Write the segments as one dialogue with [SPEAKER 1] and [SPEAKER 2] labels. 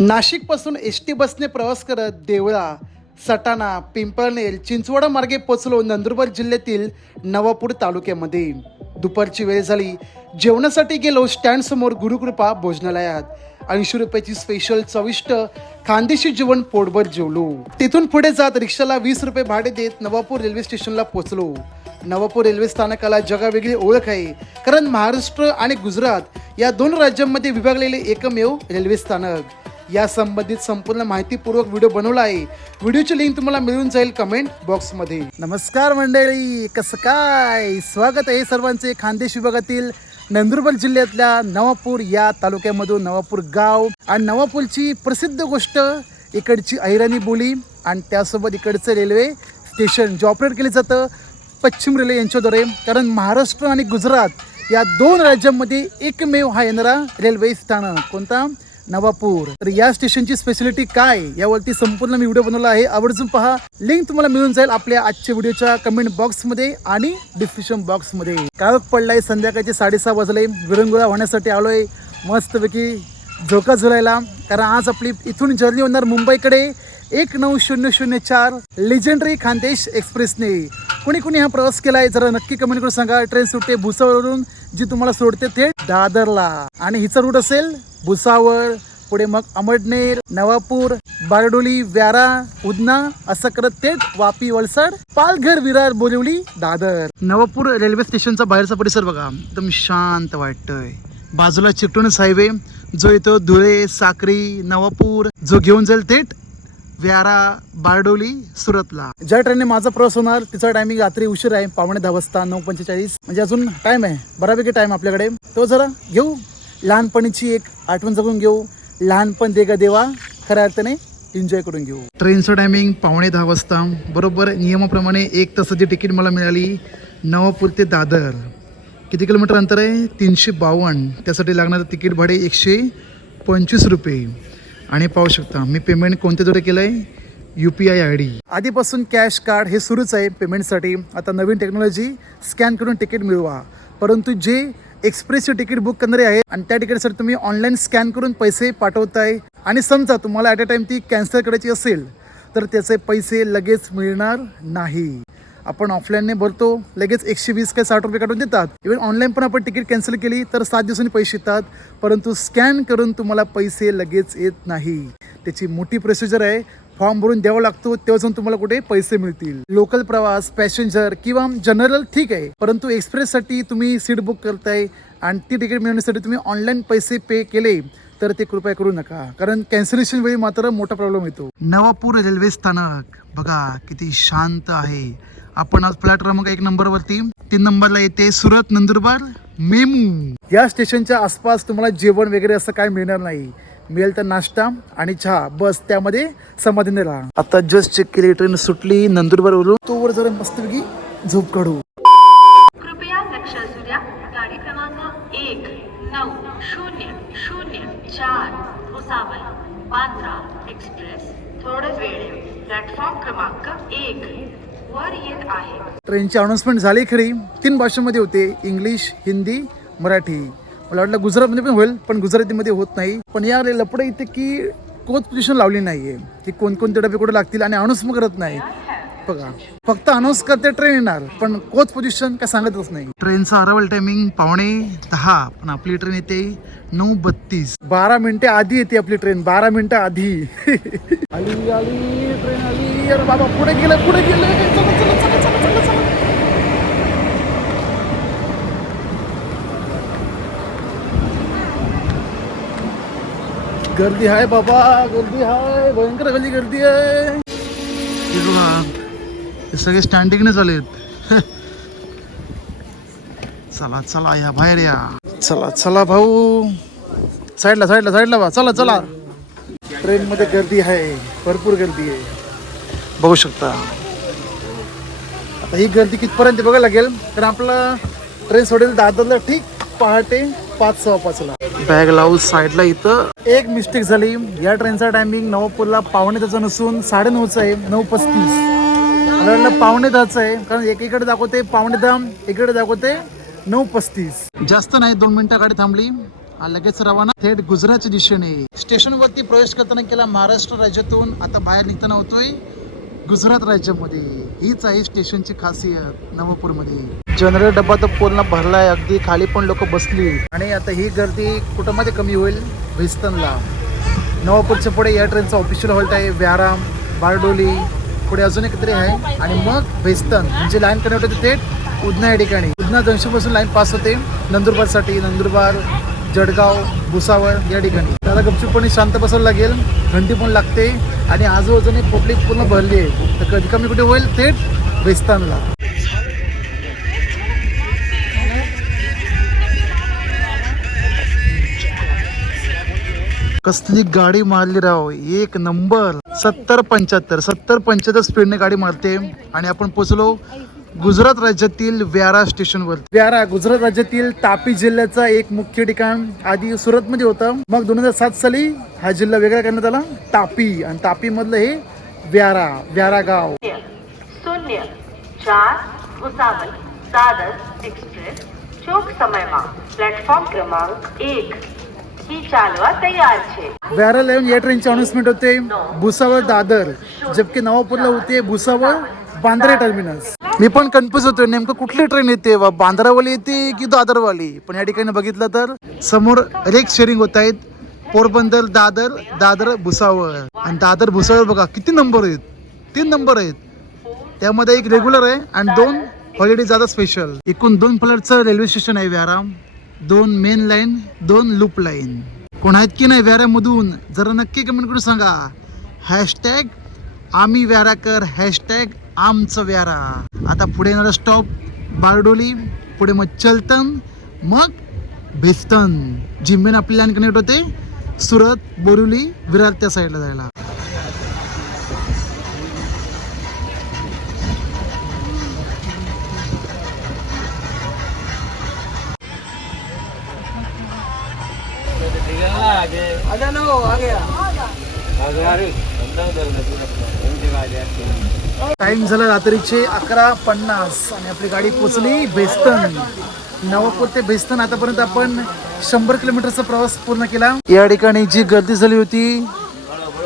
[SPEAKER 1] नाशिकपासून S T बसने प्रवास करत देवळा सटाणा पिंपळनेर चिंचवडा मार्गे पोचलो नंदुरबार जिल्ह्यातील नवापूर तालुक्यामध्ये. दुपारची वेळ झाली. जेवणासाठी गेलो स्टँडसमोर गुरुकृपा भोजनालयात. ऐंशी रुपयाची स्पेशल चविष्ट खानदेशी जेवण पोटभर जेवलो. तिथून पुढे जात रिक्षाला वीस रुपये भाडे देत नवापूर रेल्वे स्टेशनला पोचलो नवापूर रेल्वे स्थानकाला जगावेगळी ओळख आहे कारण महाराष्ट्र आणि गुजरात या दोन राज्यांमध्ये विभागलेले एकमेव रेल्वे स्थानक. या संबंधित संपूर्ण माहितीपूर्वक व्हिडिओ बनवला आहे. व्हिडिओची लिंक तुम्हाला मिळून जाईल कमेंट बॉक्समध्ये नमस्कार मंडळी कसं काय? स्वागत आहे सर्वांचे खानदेश विभागातील नंदुरबार जिल्ह्यातल्या नवापूर या तालुक्यामधून नवापूर गाव. आणि नवापूरची प्रसिद्ध गोष्ट इकडची ऐराणी बोली आणि त्यासोबत इकडचं रेल्वे स्टेशन जे ऑपरेट केलं जातं पश्चिम रेल्वे यांच्याद्वारे. कारण महाराष्ट्र आणि गुजरात या दोन राज्यांमध्ये एकमेव हा येणारा रेल्वे स्थानक. कोणता? नवापूर. तर या स्टेशनची स्पेशलिटी काय? यावरती संपूर्ण मी व्हिडिओ बनवला आहे. आवर्जून पहा. लिंक तुम्हाला मिळून जाईल आपल्या आजच्या व्हिडिओच्या कमेंट बॉक्समध्ये आणि डिस्क्रिप्शन बॉक्समध्ये काळोख पडलाय? संध्याकाळचे साडेसहा वाजले. विरंगुळा होण्यासाठी आलोय. मस्तपैकी झोका झुलायला. कारण आज आपली इथून जर्नी होणार मुंबईकडे. एक नऊ शून्य शून्य चार लेजेंडरी खानदेश एक्सप्रेसने. कोणी कोणी हा प्रवास केला आहे जरा नक्की कमेंट करून सांगा. ट्रेन सुटते भुसावळवरून जी तुम्हाला सोडते थेट दादरला. आणि हिचा रूट असेल भुसावळ पुढे मग अमडनेर नवापूर बारडोली व्यारा उदना असं करत थेट वापी वलसाड पालघर विरार बोरिवली दादर. नवापूर रेल्वे स्टेशनचा बाहेरचा परिसर बघा. एकदम शांत वाटतोय. बाजूला चिकटूनच हायवे जो येतो धुळे साक्री नवापूर जो घेऊन जाईल थेट व्यारा बारडोली सुरतला. ज्या ट्रेनने माझा प्रवास होणार तिचा टायमिंग रात्री उशीर आहे. पावणे दहा वाजता नऊ पंचेचाळीस. म्हणजे अजून टाइम आहे. बऱ्यापैकी टाइम आपल्याकडे. तो जरा घेऊ. लहानपणीची एक आठवण जगून घेऊ. लहानपण देगा देवा खऱ्या अर्थाने एन्जॉय करून घेऊ. ट्रेनचं टायमिंग पावणे दहा वाजता. बरोबर नियमाप्रमाणे एक तासाची तिकीट मला मिळाली. नवापूर ते दादर. किती किलोमीटर अंतर आहे? तीनशे बावन्न. त्यासाठी लागणारं तिकीट भाडे एकशे पंचवीस रुपये. आणि पाहू शकता मी पेमेंट कोणत्याद्वारे केलं आहे U P I I D आधीपासून कॅश कार्ड हे सुरूच आहे पेमेंटसाठी आता नवीन टेक्नॉलॉजी स्कॅन करून तिकीट मिळवा. परंतु जे एक्सप्रेसचे तिकीट बुक करणारे आहे आणि त्या तिकीटसाठी तुम्ही ऑनलाईन स्कॅन करून पैसे पाठवताय. आणि समजा तुम्हाला ॲट अ टाईम ती कॅन्सल करायची असेल तर त्याचे पैसे लगेच मिळणार नाही. आपण ऑफलाईनने भरतो. लगेच एकशे वीस काय साठ रुपये काढून देतात. इव्हन ऑनलाईन पण आपण तिकीट कॅन्सल केली तर सात दिवसांनी पैसे येतात. परंतु स्कॅन करून तुम्हाला पैसे लगेच येत नाही. त्याची मोठी प्रोसिजर आहे. फॉर्म भरून द्यावा लागतो तेव्हा जाऊन तुम्हाला कुठे पैसे मिळतील. लोकल प्रवास पॅसेंजर किंवा जनरल ठीक आहे. परंतु एक्सप्रेससाठी तुम्ही सीट बुक करताय आणि ती तिकीट मिळवण्यासाठी तुम्ही ऑनलाईन पैसे पे केले तर ते कृपया करू नका. कारण कॅन्सलेशन वेळी मात्र मोठा प्रॉब्लेम येतो. नवापूर रेल्वे स्थानक. बघा किती शांत आहे. आपण आज फ्लॅट क्रमांक एक नंबरवरती तीन नंबरला येते सुरत नंदुरबार मेमू. या स्टेशनच्या आसपास तुम्हाला जेवण वगैरे असं काय मिळणार नाही. मिळेल तर नाश्ता आणि चहा. बस त्यामध्ये समाधानी राहा आता जस्ट चेक केली ट्रेन सुटली नंदुरबार वरून तो वर जरा मस्तपैकी झोप काढू.
[SPEAKER 2] कृपया लक्ष असू द्या गाडी क्रमांक एक नऊ शून्य शून्य चार भुसावळ बांद्रा एक्सप्रेस. थोडे वेळ प्लॅटफॉर्म क्रमांक एक. वर येत आहे
[SPEAKER 1] ट्रेनची अनाऊन्समेंट झाली खरी. तीन भाषेमध्ये होते. इंग्लिश हिंदी मराठी. मला वाटलं गुजरातमध्ये पण होईल पण गुजरातीमध्ये होत नाही. पण या लपडे इथे की कोच पोझिशन लावली नाहीये. की कोणकोणते डबे कुठे लागतील आणि अनाऊन्स पण करत नाही बघा. फक्त अनाऊन्स करते ट्रेन येणार पण कोच पोझिशन काय सांगतच नाही. ट्रेनचा अरावल टायमिंग पावणे दहा. पण आपली ट्रेन येते नऊ बत्तीस. बारा मिनिटे आधी येते आपली ट्रेन बारा मिनिटं आधी. आली आली ट्रेन आली. अरे बाबा पुढे गेलं पुढे गेलं चला चला चला चला चला चला गर्दी आहे बाबा गर्दी आहे भयंकर गर्दी गर्दी आहे. सगळे स्टँडिंगने चालेत चला चला या बाहेर या. चला चला भाऊ. साईडला साईडला साईडला बा. चला चला. ट्रेन मध्ये गर्दी आहे. भरपूर गर्दी आहे. बघू शकता. आता ही गर्दी कितपर्यंत बघायला लागेल? कारण आपला ट्रेन सोडेल दादरला ठीक पहाटे पाच सव्वा पाचला बॅग लावू साईडला इथं. एक मिस्टेक झाली. या ट्रेनचा टायमिंग नवापूरला पावणे दहाचा नसून साडे नऊचा आहे. नऊ पस्तीस पावणे दहाचा आहे. कारण एकीकडे दाखवते पावणे दहा इकडे दाखवते नऊ पस्तीस जास्त नाही दोन मिनिटं गाडी थांबली. लगेच रवाना. थेट गुजरातच्या दिशेने. स्टेशनवरती प्रवेश करताना केला महाराष्ट्र राज्यातून. आता बाहेर निघताना होतोय. गुजरात राज्यामध्ये हीच आहे स्टेशनची खासियत नवापूरमध्ये. जनरल डब्बा तर पूर्ण भरलाय अगदी खाली पण लोक बसली. आणि आता ही गर्दी कुठं कमी होईल? भिस्तनला नवापूरच्या पुढे या ट्रेनचा ऑफिशियल हॉल्ट आहे व्याराम बारडोली पुढे अजून एक तरी आहे. आणि मग भेस्तन म्हणजे लाईन कनेक्ट होते थेट उदना या ठिकाणी. उदना जंक्शनपासून लाईन पास होते नंदुरबारसाठी नंदुरबार जळगाव भुसावळ या ठिकाणी. त्याला गपचूपणे शांत बसावं लागेल. घंटी पण लागते आणि आजूबाजूने पब्लिक पूर्ण भरली आहे. तर कधी कमी कुठे होईल थेट बेस्तानला कसली गाडी मारली राव? एक नंबर. सत्तर पंच्याहत्तर. सत्तर पंच्याहत्तर स्पीडने गाडी मारते. आणि आपण पोचलो गुजरात राज्यातील व्यारा स्टेशनवर. व्यारा गुजरात राज्यातील तापी जिल्ह्याचं एक मुख्य ठिकाण आधी सुरतमध्ये होतं. मग दोन हजार सात साली हा जिल्हा वेगळा करण्यात आला तापी. आणि तापी मधलं हे व्यारा व्यारा गाव.
[SPEAKER 2] शून्य चार भुसावल दादर एक्सप्रेस प्लॅटफॉर्म क्रमांक एक.
[SPEAKER 1] व्यारा या ट्रेनचे अनाउन्समेंट होते. भुसावळ दादर. जबकि नवापूरला होते भुसावळ बांद्रा टर्मिनस मी पण कन्फ्युज होतो नेमकं कुठली ट्रेन येते? बा बांद्रावाली येते की दादरवाली? पण या ठिकाणी बघितलं तर समोर रेक शेअरिंग होत आहेत. पोरबंदर दादर दादर भुसावळ. आणि दादर भुसावळ बघा किती नंबर आहेत? तीन नंबर आहेत. त्यामध्ये एक रेग्युलर आहे आणि दोन हॉलिडे जादा स्पेशल एकूण दोन फ्लॅटचं रेल्वे स्टेशन आहे व्याराम. दोन मेन लाईन दोन लूप लाईन कोण आहेत की नाही व्याऱ्यामधून जरा नक्की कमेंट करून सांगा. हॅशटॅग आम्ही व्याराकर. हॅशटॅग आमचं व्यारा. आता पुढे येणारा स्टॉप बारडोली पुढे मग चलतन मग भिस्तन जिम्मेन आपल्याला आपली लाईन कनेक्ट होते सुरत बोरुली विरार त्या साईडला जायला. टाइम झाला रात्रीचे अकरा पन्नास आणि आपली गाडी पोचली बेस्तन नवापूर ते बेस्तन आतापर्यंत आपण शंभर किलोमीटरचा प्रवास पूर्ण केला. या ठिकाणी जी गर्दी झाली होती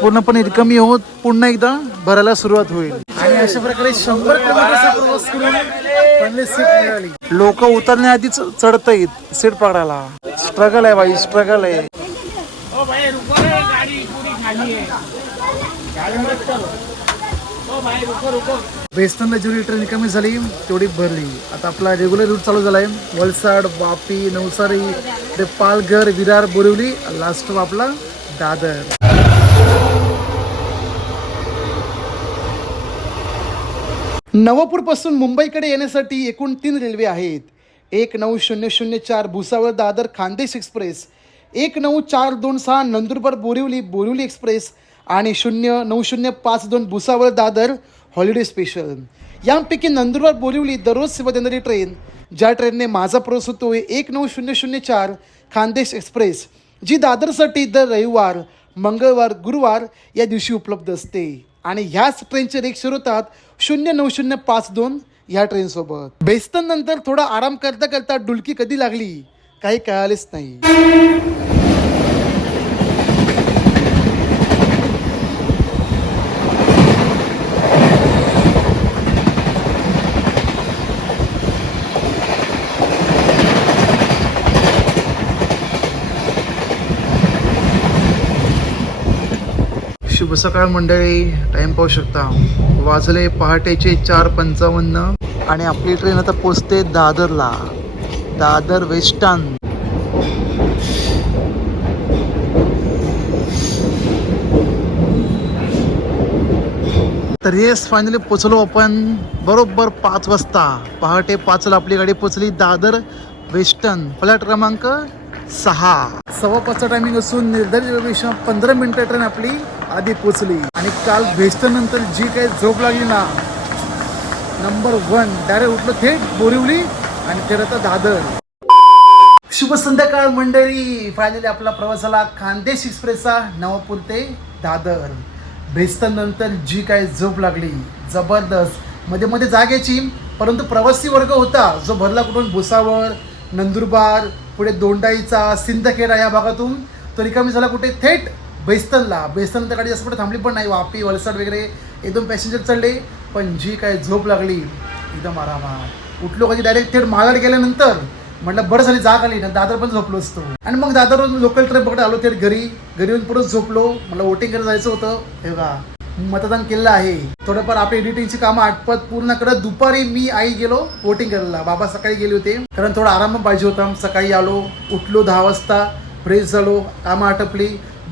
[SPEAKER 1] पूर्णपणे रिकमी होत पुन्हा एकदा भरायला सुरुवात होईल. आणि अशा प्रकारे शंभर किलोमीटरचा प्रवास करून सीट मिळाली. लोक उतरण्याआधीच चढत आहेत सीट पकडायला स्ट्रगल आहे बाई स्ट्रगल आहे. वेस्टर्नला जेवढी ट्रेन कमी झाली तेवढी भरली. आता आपला रेग्युलर रूट चालू झाला आहे वलसाड वापी नवसारी ते पालघर विरार बोरिवली लास्ट आपला दादर. नवापूरपासून मुंबईकडे येण्यासाठी एकूण तीन रेल्वे आहेत. एक नऊ शून्य शून्य चार भुसावळ दादर खानदेश एक्सप्रेस. एक नऊ चार दोन सहा नंदुरबार बोरिवली बोरिवली एक्सप्रेस. आणि शून्य नऊ शून्य पाच दोन भुसावळ दादर हॉलिडे स्पेशल यापैकी नंदुरबार बोरिवली दररोज सेवा देणारी ट्रेन ज्या ट्रेनने माझा प्रवास होतोय एक नऊ शून्य शून्य चार खानदेश एक्सप्रेस जी दादरसाठी दर रविवार मंगळवार गुरुवार या दिवशी उपलब्ध असते. आणि ह्याच ट्रेनचे रेक सुरू होतात शून्य नऊ शून्य पाच दोन ह्या ट्रेनसोबत बेस्तन नंतर थोडा आराम करता करता डुलकी कधी लागली? काही कळालेच नाही. सकाळ मंडळी टाइम पाहू शकता. वाजले पहाटेचे चार पंचावन्न आणि आपली ट्रेन आता पोचते दादरला. दादर वेस्टर्न तर येस फायनली पोचलो आपण बरोबर पाच वाजता. पहाटे पाचला आपली गाडी पोचली दादर वेस्टर्न फ्लॅट क्रमांक सहा. सव्वा पाचचा टायमिंग असून निर्धारित वेळेपेक्षा पंधरा मिनिटं ट्रेन आपली आधी पोचली. आणि काल वेस्टर्न नंतर जी काही झोप लागली ना नंबर वन डायरेक्ट उठलो थेट बोरिवली आणि थेट आता दादर. शुभ संध्याकाळ मंडळी. फायनली आपला प्रवास झाला खानदेश एक्सप्रेसचा नवापूर ते दादर. बेस्तन नंतर जी काय झोप लागली जबरदस्त. मध्ये मध्ये जागेची परंतु प्रवासी वर्ग होता जो भरला कुठून? भुसावळ नंदुरबार पुढे दोंडाईचा सिंदखेडा या भागातून. तो रिकामी झाला कुठे? थेट बेस्तनला. बेस्तन त्या गाडी जास्त कुठे थांबली पण नाही. वापी वलसाड वगैरे एकदम पॅसेंजर चढले पण जी काय झोप लागली एकदम आरामात. उठलो कधी डायरेक्ट थेट मालाड गेल्यानंतर म्हटलं बरं झाली जाग आली. ना दादर पण झोपलो असतो. आणि मग दादरवरून लोकल ट्रेन पकडे आलो थेट घरी. घरी येऊन पुढे झोपलो. मला वोटिंग करायला जायचं होतं. हे बघा मतदान केलं आहे. थोडंफार आपली एडिटिंगची कामं आटपत पूर्ण करत दुपारी मी आई गेलो वोटिंग करायला. बाबा सकाळी गेले होते. कारण थोडा आराम पाहिजे होता. सकाळी आलो उठलो दहा वाजता फ्रेश झालो कामं आटपली.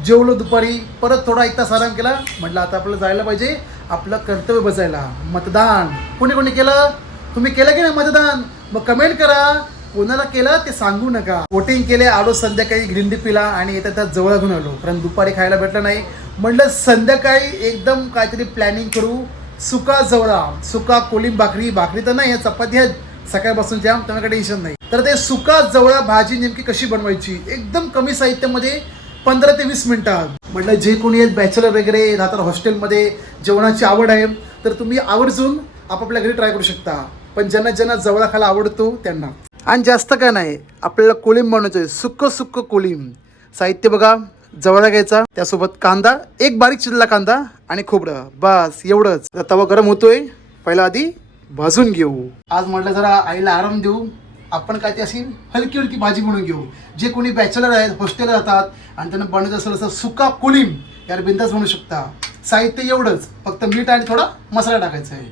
[SPEAKER 1] जेवलो दुपारी परत थोडा एक तास आराम केला. म्हटलं आता आपल्याला जायला पाहिजे. आपलं कर्तव्य बसायला मतदान. कोणी कोणी केलं? तुम्ही केलं की नाही मतदान? मग कमेंट करा. कोणाला केलं ते सांगू नका. वोटिंग केले आलो संध्याकाळी ग्रीन टी पिला आणि येत्या त्यात जवळ घेऊन आलो. कारण दुपारी खायला भेटलं नाही. म्हटलं संध्याकाळी एकदम काहीतरी प्लॅनिंग करू. सुका जवळा. सुका कोलिंब भाकरी. भाकरी तर नाही चपाती आहेत. सकाळपासून त्यामुळे काही टेन्शन नाही. तर ते सुका जवळा भाजी नेमकी कशी बनवायची? एकदम कमी साहित्यामध्ये पंधरा ते वीस मिनिटात म्हटलं जे कोणी आहेत बॅचलर वगैरे राहतात हॉस्टेलमध्ये जेवणाची आवड आहे तर तुम्ही आवर्जून आपापल्या घरी ट्राय करू शकता. पण ज्यांना ज्यांना जवळा खायला आवडतो त्यांना. आणि जास्त काय नाही आपल्याला कोलिंब बनवायचं आहे सुक्क सुक्क कोलिंब साहित्य बघा जवळा घ्यायचा. त्यासोबत कांदा एक बारीक चिरला कांदा आणि खोबरं. बस एवढंच. तवा गरम होतोय. पहिला आधी भाजून घेऊ. आज म्हटलं जरा आईला आराम देऊ. आपण काय ते अशी हलकी हलकी भाजी म्हणून घेऊ. जे कोणी बॅचलर आहेत हॉस्टेलला राहतात आणि त्यांना बनत असेल असं सुका कोलिम यार बिंदास म्हणू शकता. साहित्य एवढंच फक्त मीठ आणि थोडा मसाला टाकायचा आहे.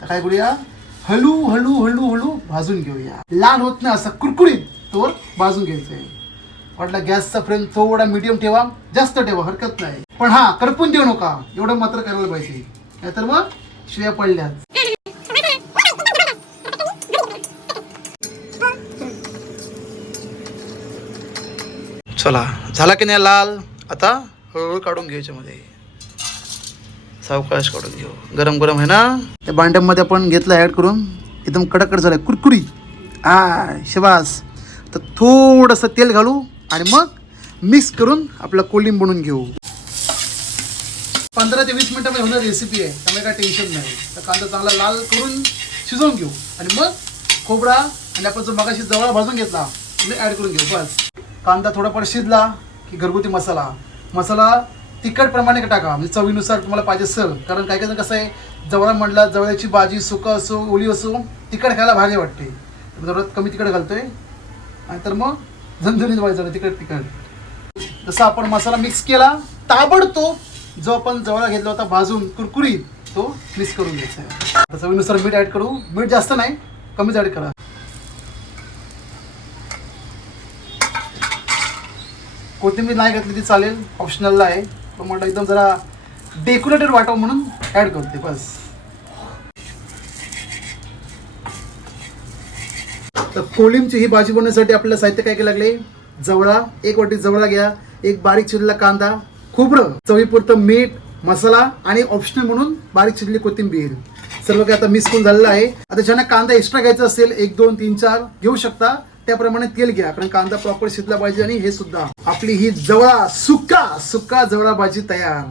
[SPEAKER 1] तर काय करूया? हळू हळू हळू हळू भाजून घेऊया. लाल होत नाही असं कुरकुरीत तोवर भाजून घ्यायचं आहे. वाटलं गॅसचा फ्लेम थोडा मीडियम ठेवा जास्त ठेवा हरकत नाही. पण हा करपून देऊ नका. एवढं मात्र करायला पाहिजे. नाहीतर मग शिव्या पडल्यात. चला झाला की नाही लाल? आता हळूहळू काढून घ्यायच्या याच्यामध्ये. सावकाश काढून घेऊ. गरम गरम आहे ना? त्या भांड्यामध्ये आपण घेतलं ॲड करून एकदम कडकड झालं कुरकुरी. आ शिवास तर थोडंसं तेल घालू आणि मग मिक्स करून आपलं कोलिंब बनवून घेऊ. पंधरा ते वीस मिनिटामध्ये होणार रेसिपी आहे त्यामुळे काय टेन्शन नाही. तर कांदा चांगला लाल करून शिजवून घेऊ. आणि मग खोबरा आणि आपण जो मगाशी जवळ भाजून घेतला तो ॲड करून घेऊ बस. कांदा थोडाफार शिजला की घरगुती मसाला. मसाला तिखट प्रमाणे टाका म्हणजे चवीनुसार तुम्हाला पाहिजे असेल. कारण काही काही कसं आहे जवळ म्हटलं जवळची भाजी सुकं असो ओली असो तिखट खायला भारी वाटते. जवळात कमी तिखट घालतोय. आणि तर मग झणझणीत व्हायचं तिखट तिखट. जसं आपण मसाला मिक्स केला ताबडतोब जो आपण जवळ घेतला होता भाजून कुरकुरीत तो मिक्स करून घ्यायचा आहे. चवीनुसार मीठ ॲड करू. मीठ जास्त नाही कमीच ॲड करा. कोथिंबीर नाही घातली ती चालेल ऑप्शनलला आहे. पण म्हटलं एकदम जरा डेकोरेटेड वाटावं म्हणून ॲड करते बस. तर कोलिमची ही भाजी बनवण्यासाठी आपल्याला साहित्य काय काय लागले? जवळा एक वाटी जवळा घ्या एक बारीक चिरलेला कांदा खोबरं चवीपुरतं मीठ मसाला आणि ऑप्शनल म्हणून बारीक चिरली कोथिंबीर. सर्व काही आता मिस करून झालेलं आहे. आता ज्यांना कांदा एक्स्ट्रा घ्यायचा असेल एक दोन तीन चार घेऊ शकता. त्याप्रमाणे तेल घ्या कारण कांदा प्रॉपर शिजला पाहिजे आणि हे सुद्धा. आपली ही जवळा सुका सुका जवळा भाजी तयार.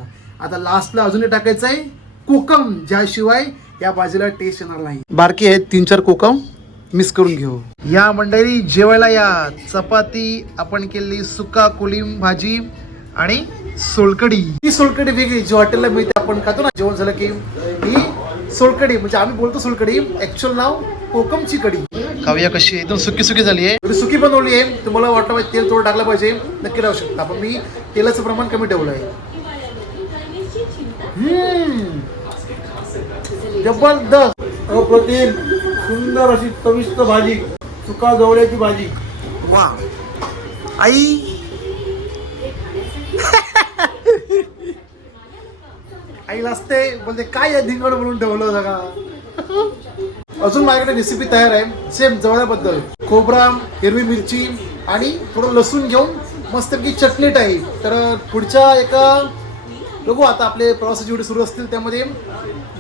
[SPEAKER 1] आता लास्टला अजून टाकायचं आहे कोकम. ज्याशिवाय या भाजीला टेस्ट येणार नाही. बारकी आहेत तीन चार कोकम मिस करून घेऊ. या मंडळी जेवायला या. चपाती आपण केली सुका कोलिम भाजी आणि सोलकडी ही सोलकडी वेगळी जी हॉटेलला मिळते आपण खातो ना जेवण झालं की ही सोलकडी म्हणजे आम्ही बोलतो सोलकडी ऍक्च्युअल नाव कोकमची कडी खाऊया कशी आहे? एकदम सुकी सुकी झाली आहे. एवढी सुकी बनवली आहे. तुम्हाला वाटलं पाहिजे तेल थोडं टाकलं पाहिजे. नक्की राहू शकता. पण मी तेलाचं प्रमाण कमी ठेवलं आहे. जबरदस्त.
[SPEAKER 3] अप्रतिम सुंदर अशी चविष्ट भाजी. चुका जवळ्याची भाजी.
[SPEAKER 1] वा. आई. आई असते बोलते काय आहे? धिंगड म्हणून ठेवलं सगळा अजून माझ्याकडे रेसिपी तयार आहे. सेम जवळबद्दल. खोबरा हिरवी मिरची आणि थोडं लसूण घेऊन मस्तपैकी चटणी आहे तर पुढच्या एका बघू आता आपले प्रवासाचे जेवढे सुरू असतील त्यामध्ये.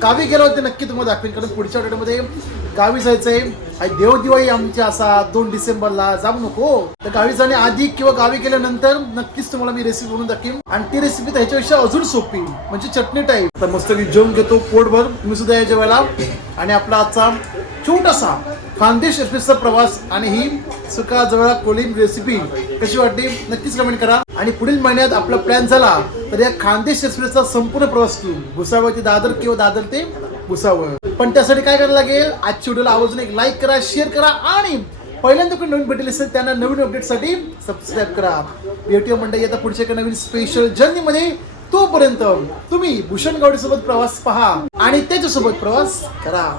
[SPEAKER 1] गावी गेलो होते नक्की तुम्हाला दाखवेन. कारण पुढच्या आठवड्यामध्ये गावी जायचं आहे दिवाळी आमची असा दोन डिसेंबरला. जाऊ नको. तर गावी जाणे आधी किंवा गावी गेल्यानंतर नक्कीच तुम्हाला मी रेसिपी बनवून दाखवीन. आणि ती रेसिपी त्याच्यापेक्षा अजून सोपी म्हणजे चटणी टाईप तर मस्त मी जेवण घेतो पोटभर. तुम्ही सुद्धा या वेळेला आणि आपला आजचा छोटासा खानदेश एक्सप्रेसचा प्रवास आणि ही सुका जवळ कोलिम रेसिपी कशी वाटली? नक्कीच कमेंट करा. आणि पुढील महिन्यात आपला प्लॅन झाला तर या खानदेश एक्सप्रेसचा संपूर्ण प्रवास तू. भुसावळ ते दादर किंवा दादर ते भुसावळ. पण त्यासाठी काय करायला लागेल? आजची व्हिडिओला आवर्जून एक लाईक करा शेअर करा आणि पहिल्यांदा कोणी नवीन भेटेल असेल त्यांना नवीन अपडेटसाठी सबस्क्राईब करा. भेटूया मंडळी आता पुढच्या एका नवीन स्पेशल जर्नीमध्ये तोपर्यंत तुम्ही भूषण गावडीसोबत प्रवास पहा आणि त्याच्यासोबत प्रवास करा.